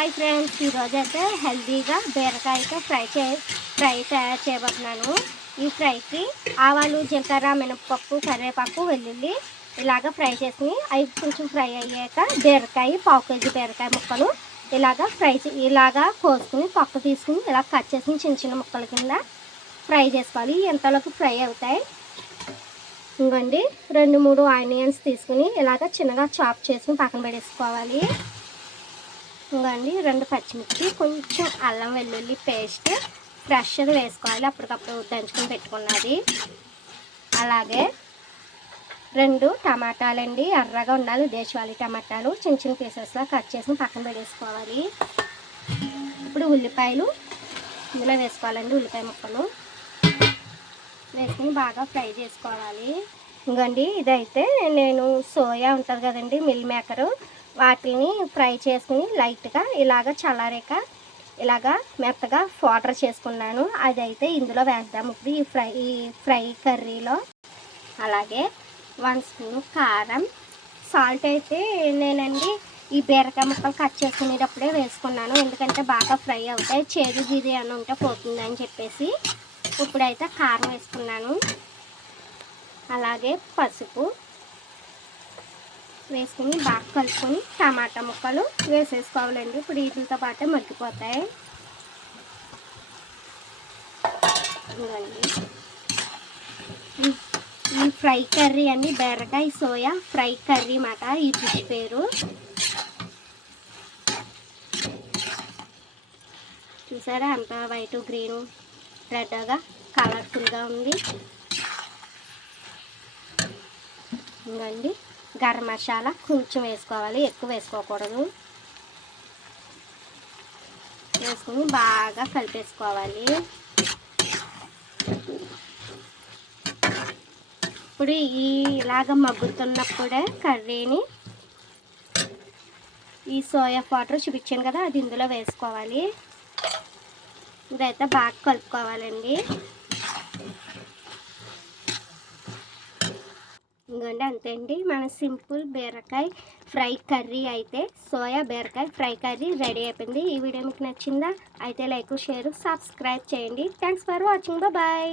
Hi friends, ఈరోజైతే హెల్తీగా బీరకాయతో fry తయారు చేయబోతున్నాను. ఈ ఫ్రైకి ఆవాలు, జీలకర్ర, మినపప్పు, కరివేపాకు, వెల్లుల్లి ఇలాగ ఫ్రై చేసుకుని అవి కొంచెం ఫ్రై అయ్యాక బీరకాయ, పావు కేజీ బీరకాయ ముక్కలు ఇలాగా కోసుకుని పక్క తీసుకుని ఇలా కట్ చేసుకుని చిన్న చిన్న ముక్కల కింద ఫ్రై చేసుకోవాలి. ఎంతలోకి ఫ్రై అవుతాయి. ఇంకోండి 2-3 ఆనియన్స్ తీసుకుని ఇలాగ చిన్నగా చాప్ చేసుకుని పక్కన పెట్టేసుకోవాలి. ఇంకోండి 2 పచ్చిమిర్చి, కొంచెం అల్లం వెల్లుల్లి పేస్ట్ ఫ్రెష్గా వేసుకోవాలి, అప్పటికప్పుడు దంచుకొని పెట్టుకున్నది. అలాగే 2 టమాటాలండి, ఎర్రగా ఉండాలి, దేశవాళీ టమాటాలు చిన్న చిన్న పీసెస్లా కట్ చేసుకుని పక్కన పెట్టేసుకోవాలి. ఇప్పుడు ఉల్లిపాయలు ఇందులో వేసుకోవాలండి. ఉల్లిపాయ ముక్కలు వేసుకుని బాగా ఫ్రై చేసుకోవాలి. ఇంకోండి ఇదైతే నేను సోయా ఉంటుంది కదండి, మిల్ మేకరు, వాటిని ఫ్రై చేసుకుని లైట్గా ఇలాగ చల్లారాక ఇలాగా మెత్తగా పౌడర్ చేసుకున్నాను. అదైతే ఇందులో వేద్దాము ఇప్పుడు ఈ ఫ్రై కర్రీలో. అలాగే 1 స్పూన్ కారం, సాల్ట్ అయితే నేనండి ఈ బీరకాయ ముక్కలు కట్ చేసుకునేటప్పుడే వేసుకున్నాను, ఎందుకంటే బాగా ఫ్రై అవుతాయి, చేదు గీది అని ఉంటే పోతుందని చెప్పేసి. ఇప్పుడైతే కారం వేసుకున్నాను. అలాగే పసుపు వేసుకుని బాగా కలుపుకొని టమాటా ముక్కలు వేసేసుకోవాలండి. ఇప్పుడు వీటితో పాటే మగ్గిపోతాయి. ఇవ్వండి ఈ ఫ్రై కర్రీ అండి, బీరకాయ సోయా ఫ్రై కర్రీ మాట ఈ డిష్ పేరు. చూసారా అంత వైట్, గ్రీన్, రెడ్గా కలర్ఫుల్గా ఉంది. ఇంకండి గరం మసాలా కొంచెం వేసుకోవాలి, ఎక్కువ వేసుకోకూడదు. వేసుకుని బాగా కలిపేసుకోవాలి. ఇప్పుడు ఇలాగ మగ్గుతున్నప్పుడే కర్రీని ఈ సోయా పౌడర్ చూపించాను కదా, అది ఇందులో వేసుకోవాలి. ఇదైతే బాగా కలుపుకోవాలండి. ఇంకోండి అంతే అండి, మన సింపుల్ బీరకాయ ఫ్రై కర్రీ అయితే సోయా బీరకాయ ఫ్రై కర్రీ రెడీ అయిపోయింది. ఈ వీడియో మీకు నచ్చిందా? అయితే లైక్, షేర్, సబ్స్క్రైబ్ చేయండి. Thanks for watching. బాయ్.